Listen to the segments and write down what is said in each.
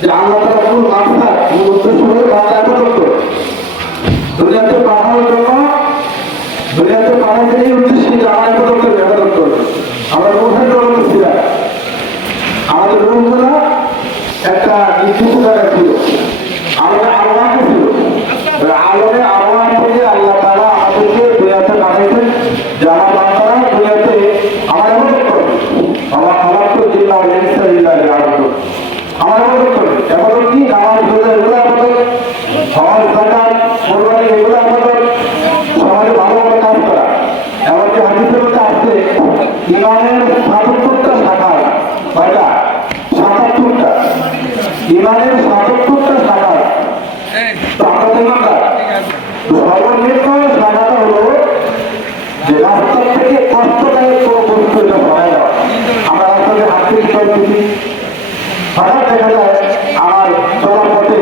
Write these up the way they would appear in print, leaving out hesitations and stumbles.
যে আল্লাহ তাআলা কোন মাকসাদ কোন উদ্দেশ্য হয়ে বান্দা ইবাদত করে। দুনিয়াতে পাঠানোর জন্য দুনিয়াতে পাঠাতে এই উদ্দেশ্যে যে আমার ইবাদত করবে। আমরা রূহের জগৎ ছিলাম, আমাদের রূহগুলো একটা নির্দিষ্ট জায়গায় ছিল, আমাদের আল্লাহকে ছিল আলোরে আল্লাহ থেকে আল্লাহ তাআলা আমাদেরকে দুনিয়াতে পাঠাইছেন যে আমার বান্দারা দুনিয়াতে আমার ইবাদত করবে। আমার খালাকতুল জিন্না ওয়াল ইনসা ইল্লা লিয়াবুদুন, আমার ইবাদত করবে। ইবাদত কি? নামাজ রোজা এগুলো ইবাদত, হজ যাকাত কুরবানি এগুলো ইবাদত, সমাজে ভালো ভালো কাজ করা। এমনকি হাদিসের মধ্যে আছে ইমানের ৭৭টা শাখা, কয়টা? ৭৭টা। ইমানের ৭৭টা শাখা। তো আমরা তো ইমানদার। সর্বনিম্ন শাখাটা হলো যে রাস্তার থেকে কষ্টদায়ক কোনো বস্তু এটা হয় না। আমরা রাস্তাতে হাঁটতে চলতেছি, হঠাৎ দেখা যায় আমার চলার পথে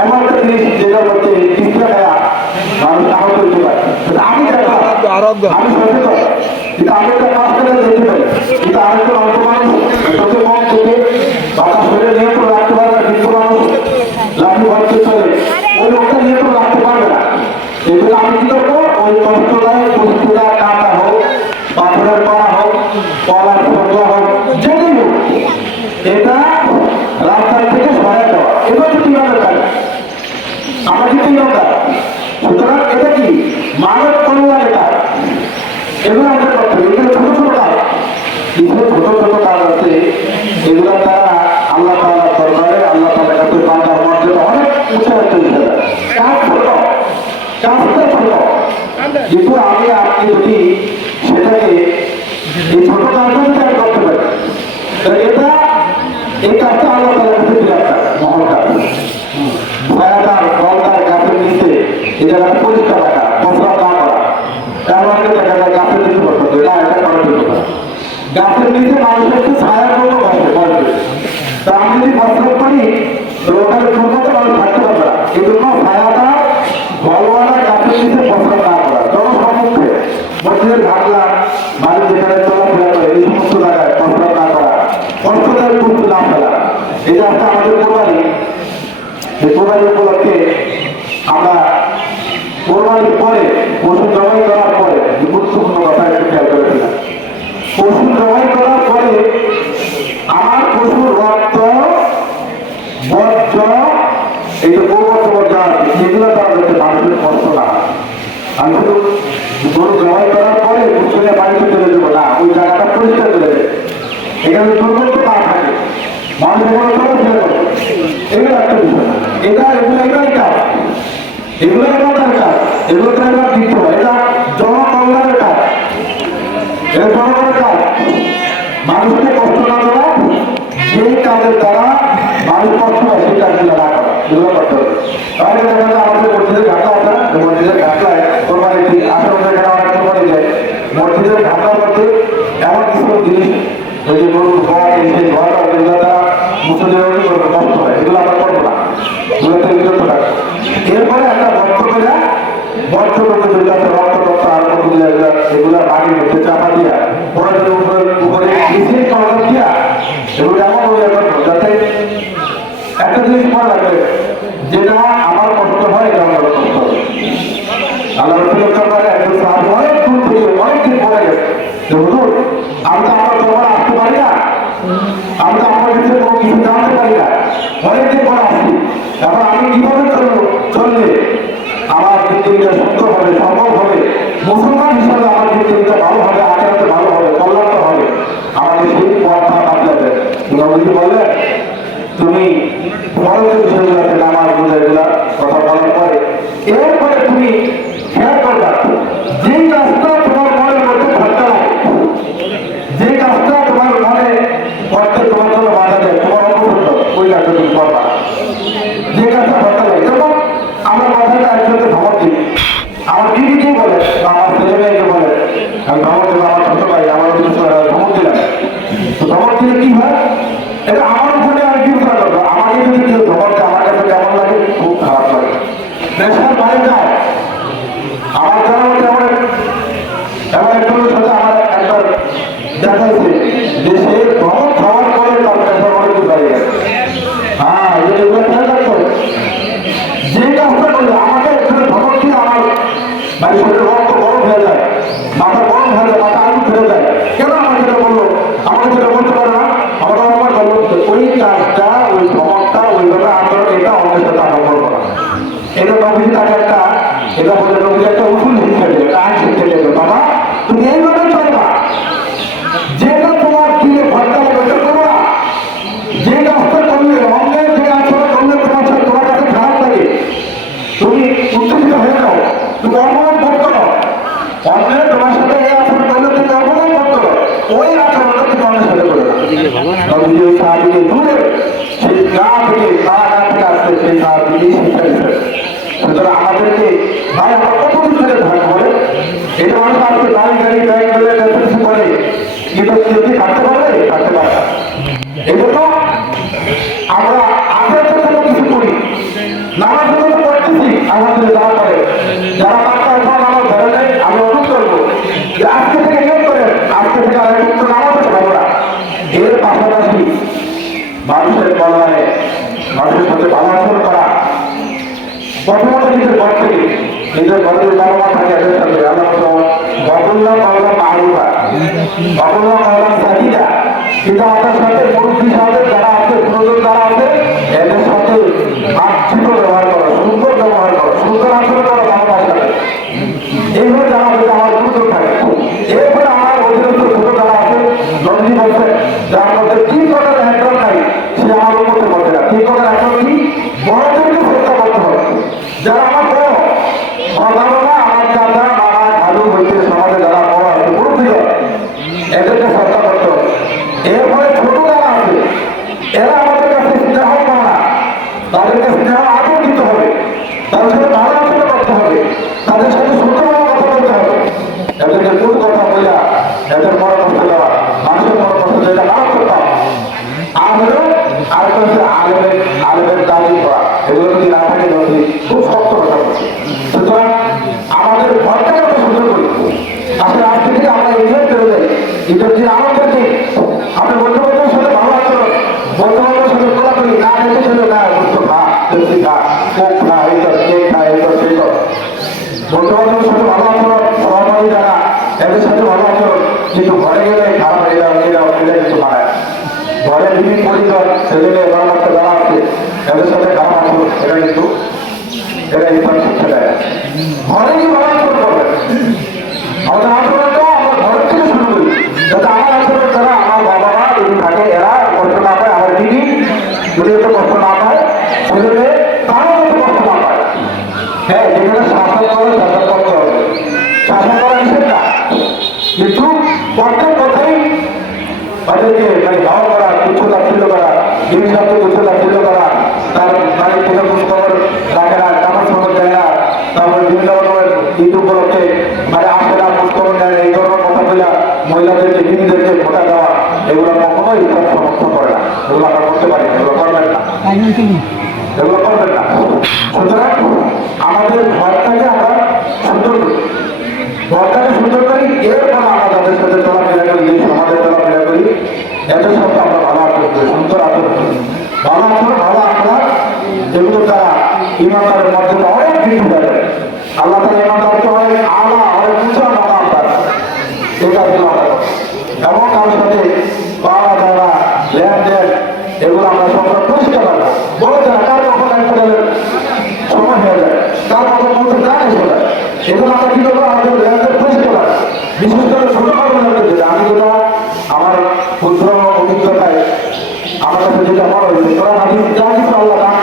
এমন একটা জিনিস যেটার মধ্যে চিন্তা দেয়া মানুষ আহত হতে পারে। আমি দেখলাম, আমি সচেতন, কিন্তু আমি একটা রাস্তাটা দেখতে পাই, কিন্তু আমি তো অল্প মানুষ চোখে কম থেকে বাতাস শরীরে নিয়ন্ত্রণ রাখতে পারবে না। কিন্তু মানুষ লাঠি বাড়তে চলে, ওই লোকটা নিয়ন্ত্রণ রাখতে পারবে না। এগুলো আমি কি করবো? ওই কষ্টদায়ক বস্তুটা কাটা হোক, পাথরের করা হোক, কলার ফোকলা হোক, যেটাই হোক, এটা রাস্তার থেকে সরাই দেওয়া। এবার কি হবে কাজ? আমরা কিন্তু ইমানদার, সুতরাং এটা কি মানব কল্যাণের কাজ। এগুলো আমাদের করতে হবে। এগুলো ছোট ছোট কাজ, কিছু ছোট ছোট কাজ আছে, এগুলোর দ্বারা আল্লাহ তাআলার দরবারে আল্লাহ তাআলার কাছে বান্দার মর্যাদা অনেক উঁচু হয়ে চলে যাবে। কাজ ছোট, কাজটা ছোট, কিন্তু আমি আপনি যদি সেটাকে এই ছোট কাজটা যদি আমি করতে পারি, এটা এই কাজটা আল্লাহ তাআলার কাছে বিরাট মহৎ কাজ। ছায়াদার ফলদার গাছের নিচে এই জায়গাটা পরিষ্কার রাখা, প্রস্রাব না করা, তার মানে দেখা যায় গাছের নিচে বসতে না, এটা করা যেতে পারে। গাছের নিচে মানুষের একটু ছায়ার জন্য বসবে, তা আমি যদি প্রস্রাব করি লোকের জন্য তো মানুষ থাকতে পারবে না। এই জন্য ছায়াটা ফলওয়ালা গাছের নিচে প্রস্রাব না করা, জনসম্মুখে মসজিদের ঘাটলা বাড়ি যেখানে চলাফেরা করে এই সমস্ত জায়গায় প্রস্রাব না করা, কষ্টদায়ক বস্তু না ফেলা। এই যে একটা আমাদের কোরবানি, এই কোরবানি উপলক্ষে আমরা কোরবানির পরে পশু জবাই করার পরে গুরুত্বপূর্ণ কথা একটু খেয়াল করেছিলাম। পশু জবাই করার পরে আমার পশুর রক্ত, বর্জ্য, এই যে গোবর যা আছে সেগুলো তারা যাতে মানুষের কষ্ট না হয়। আমি শুধু গরু জবাই করার পরে মুসলিমের বাড়িতে চলে যাবো না, ওই জায়গাটা পরিষ্কার করে দেবে, এখানে দুর্গন্ধ না থাকে, মানুষ এখানে চলাফেরা করে। এগুলো একটা বিষয়, এগুলাই কাজ, এগুলো এবার কাজ, এগুলো তো এবার দিতে হয়। এটা জনকল্যাণের কাজ, এটা জনগণের কাজ। মানুষকে কষ্ট না দেওয়া, যেই কাজের দ্বারা মানুষ কষ্ট হয় সেই কাজগুলো না করা, এগুলো করতে হবে। তাহলে দেখা যায় আমাদের মসজিদের ঘাটলা আছে না, মসজিদের ঘাটলায় কোরবানি ঠিক আশেপাশে এখানে অনেক কোরবানি যায়, মসজিদের ঘাটলার মধ্যে এমন কিছু জিনিস, ওই যে গরুর ঘর, সেই ঘরটা যেগুলো দ্বারা মুসলিমের কষ্ট হয়, এগুলো আমরা করবো না, এগুলোতে বিরত থাকবো। এরপরে একটা বর্জ্য করতে চলে যাচ্ছে, রক্ত আর এগুলো বাড়ির মধ্যে চাপা দিয়া উপরে মিশিয়ে কলম দিয়া এগুলো এমন হয়ে করবো যাতে একটা জিনিস মনে রাখবে, যেটা আমার কষ্ট হয় এটা আমার কষ্ট হবে। আল্লাহ রসুলের একজন সাহাবী অনেক দূর থেকে অনেকদিন পরে গেছে, হুজুর আমি তো আমার দরবারে আসতে পারি না, আমি তো আমার ভিতরে কোনো কিছু জানতে পারি না, অনেকদিন পরে আসছি, এখন আমি কিভাবে চললে আমার জিন্দগিটা সুন্দর হবে, সম্ভব হবে, মুসলমান হিসাবে আমার জিন্দগিটা ভালো হবে, আখেরাতে ভালো হবে, কল্যাণ হবে, আমাকে সেই পথটা বাতলাবে। নবীজি বললেন, তুমি ফরজের বিষয়গুলোতে নামাজ রোজা এগুলা কথা বলার পরে এরপরে তুমি খেয়াল করবা যেই কাজটা তোমার মনের মধ্যে ধরতে লাগে, যে কাজটা তোমার মনে করতে তোমার জন্য বাধা দেয়, তোমার অপছন্দ, ওই কাজটা তুমি করবা। যে কাজটা ধরতে লাগে, যেমন আমরা মাথাটা একসাথে ধমক দিই, আমার দিদিকে বলে বা আমার ছেলে মেয়েকে বলে আমি ধমক দেবো, আমার ছোট ভাই আমার ধমক দিলাম, তো ধমক দিলে কি হয়, এটা আমার উপরে আর কি করবো, আমাকে যদি কেউ ধমক দেয় আমার কাছে কেমন লাগে, খুব খারাপ লাগে, প্রেশার বাইরে যায়। আমার জানা মধ্যে এমন একজনের সাথে আমার একবার দেখাইছে যে সে ধমক খাওয়ার পরে তার প্রেশার অনেক বাইরে গেছে। হ্যাঁ, থেকে দূরে সেই গা থেকে আসছে সেই গা থেকে শিক্ষা দিতে। সুতরাং আমাদেরকে ভাই আমরা কত কিছু থাকতে পারে, এটা মানুষ আজকে গাড়ি করে কিন্তু যদি থাকতে পারে থাকতে পারে। এজন্য আমরা আগের জন্য কিছু করি, নানা জন্য করতেছি আমাদের যারা করে, যারা আমার ধরে নেই, আমি অনুরোধ করবো যে আজকে থেকে নিয়োগ করেন, আজকে থেকে আর একটু নামাতে পারবো না। এর পাশাপাশি মানুষের কল্যাণে মানুষের সাথে ভালো আচরণ করা, প্রথমত নিজের ঘর থেকে, নিজের ঘরের বাবা মা থাকে এদের সাথে বকুল্লা কলম আলুরা বকুল্লা কলম সাজিদা, কিন্তু আমাদের সাথে মুরব্বী সাথে যারা আছে, প্রয়োজন যারা আছে এদের সাথে মাতৃত্ব ব্যবহার করো, সুন্দর ব্যবহার করো, সুন্দর আচরণ করো বাবা সাথে। এইভাবে যারা আছে আমার গুরুত্ব থাকে। এরপরে আমার অধীনস্থ ছোট যারা আছে নন্দী বলছে যার মধ্যে কি করার একদম নাই, সে আমার উপরে বলছে না কি করার একদম কি বড়দেরকে চেষ্টা করতে হবে। যারা আমার বড় আমার বাবা আমার দাদা মামা ভালু হইতে সমাজে যারা বড় আছে মুরব্বী এদেরকে শ্রদ্ধা করতে হবে। এরপরে ছোট যারা আছে এরা আমাদের কাছে স্নেহ করা, তাদেরকে স্নেহ আদর দিতে হবে, তাদের সাথে ভালো আচরণ করতে হবে, তাদের সাথে সুন্দরভাবে কথা বলতে হবে। এদেরকে কোন কথা বইলা এদের বড় কষ্ট দেওয়া, মানুষের বড় কষ্ট দেওয়া না করতাম। আর হচ্ছে আলেমের দাবি করা, এগুলো যদি না থাকে যদি খুব শক্ত কথা বলছে। সুতরাং আমাদের ঘরটাকে আমরা সুন্দর করি। আসলে আজ থেকে আমরা এগিয়ে চলে যাই, কিন্তু যে আমাদেরকে আপনি বন্ধুবান্ধবের সাথে ভালো আচরণ, বন্ধুবান্ধবের সাথে খোলাখুলি না খেতে চলে না বুঝতো খা বেশি খা কোক খা এই কর কেক খা এই কর সেই কর, বন্ধুবান্ধবের সাথে ভালো আচরণ, সহপাঠী যারা এদের সাথে ভালো আচরণ, কিন্তু ঘরে গেলে খারাপ এরা কিছু মানায়। ঘরে বিভিন্ন পরিবার ছেলে পরামর্শ যারা আছে এদের সাথে খারাপ আচরণ, এরা ইসলাম শিক্ষা দেয়। ঘরে কি ভালো আচরণ করবে, আমাদের আচরণটা আমরা ঘরের থেকে শুরু করি, যাতে আমার আচরণ ছাড়া আমার বাবারা যদি থাকে এরা কষ্ট না পায়, আমার দিদি যদি একটু কষ্ট না পায়, ছেলে তারাও একটু কষ্ট না পায়। হ্যাঁ, যেখানে শাসন করে শাসন করতে হবে, শাসন করা নিষেধ না, কিন্তু প্রত্যেক কথাই তাদেরকে গাওয়া করা, কিছু তাচ্ছিল্য করা, জিনিস কিছু তাচ্ছিল্য করা, তার বাড়ির থেকে খোঁজখবর রাখে না, কাপড় খবর দেয় না, তারপরে বিভিন্ন রকমের ঈদ উপলক্ষে আসে না, খোঁজখবর দেয় না, এই ধরনের কথা বলে মহিলাদেরকে দিদিদেরকে ভোটা দেওয়া, এগুলো কখনোই ইসলাম সমর্থন করে না। এগুলো আমরা করতে পারি না, এগুলো করবেন না, এগুলো করবেন না। সুতরাং আমাদের ঘরটাকে আমরা সুন্দর করি, ঘরটাকে সুন্দর করি, এরপর আমরা তাদের সাথে চলাফেরা করি, সমাজে চলাফেরা করি, এদের সাথে আমরা ভালো আচরণ করি, সুন্দর আচরণ করি। ভালো আচরণ ভালো আচরণ যেগুলো তারা ইমানদারের মধ্যে অনেক বৃদ্ধি দেয়, আল্লাহ তারা ইমানদারকে অনেক আলা অনেক উঁচা মাকাম দেয়, এই কাজগুলো আমরা করি। এবং তার সাথে পাওয়া যাওয়া লেনদেন এগুলো আমরা সবসময় পরিষ্কার রাখবো, বলে যায় কার কখন একটা গেলেন সময় হয়ে যায়, তার কখন মধ্যে কাজ এসে যায়, এগুলো আমরা কি করবো, আমাদের লেনদেন পরিষ্কার রাখবো। বিশেষ করে ছোট কারণে আমি যেটা আমার ক্ষুদ্র অভিজ্ঞতায় আমার কাছে যেটা মনে হয়েছে, কারণ আমি যা কিছু আল্লাহ দান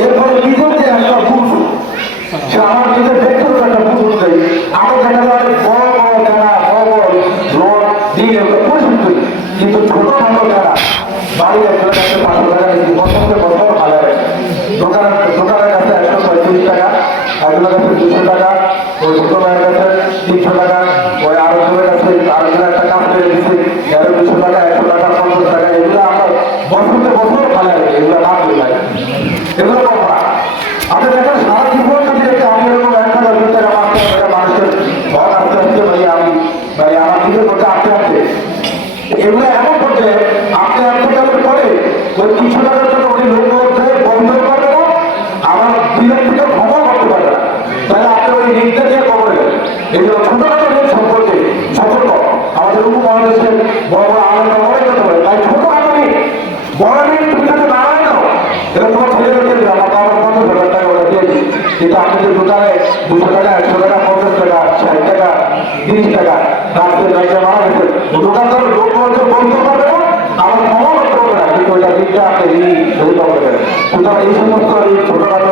এরপরে নিজের যে একটা বুঝ, সে আমার নিজের ব্যক্তিগত একটা বুঝ অনুযায়ী আমার দেখা যায় বড় বড় যারা বড় বড় লোন দিয়ে পরিশোধ করি, কিন্তু ছোট খাটো যারা বাড়ি একজনের কাছে 500 টাকা নিচ্ছি, বছর বছর ভালো হয়, দোকানের কাছে 135 টাকা, একজনের কাছে 200 টাকা, ওই ছোট ভাইয়ের কাছে 300 টাকা, ওই আরেকজনের কাছে আরেকজনের একটা কাজ করে দিচ্ছে 200 টাকা, 100 টাকা, 50 টাকা, এগুলো আমরা বছর ভালো হয়, এগুলো না হয়ে যায়, এগুলো কম না। আপনি দেখেন সারা জীবন যদি দেখে আমি এরকম 1,000 টাকা মানুষের ঘর আস্তে আস্তে আমার নিজের মধ্যে আস্তে আস্তে এগুলো এমন করছে আপনি আস্তে করে ওই কিছু টাকার জন্য উনি লোক করছে বন্ধ করবে না, আমার দিনের থেকে ক্ষমা করতে পারবে না, তাহলে আপনি ওই ঋণটা দিয়ে করবেন। এগুলো ছোটখাটো ঋণ সম্পর্কে সতর্ক, আমাদের উপমহাদেশের বড় বড় আনন্দ মনে করতে পারে, তাই ছোটখাটো ঋণ বড় ঋণ তুমি যদি না হয় না, এটা তোমার ছেলেদেরকে আমার বাবার 50,000 টাকা ওরা দিয়েছি, কিন্তু আপনি যে দোকানে 200 টাকা, 100 টাকা, 50 টাকা, 60 টাকা, 30 টাকা রাস্তায় বাইকে মারা গেছে, দোকানদার লোক বলতে পারবে না, আমার ক্ষমা করতে হবে না, কিন্তু ওইটা দিকটা আপনি ঋণ করবেন। সুতরাং এই সমস্ত ছোটখাটো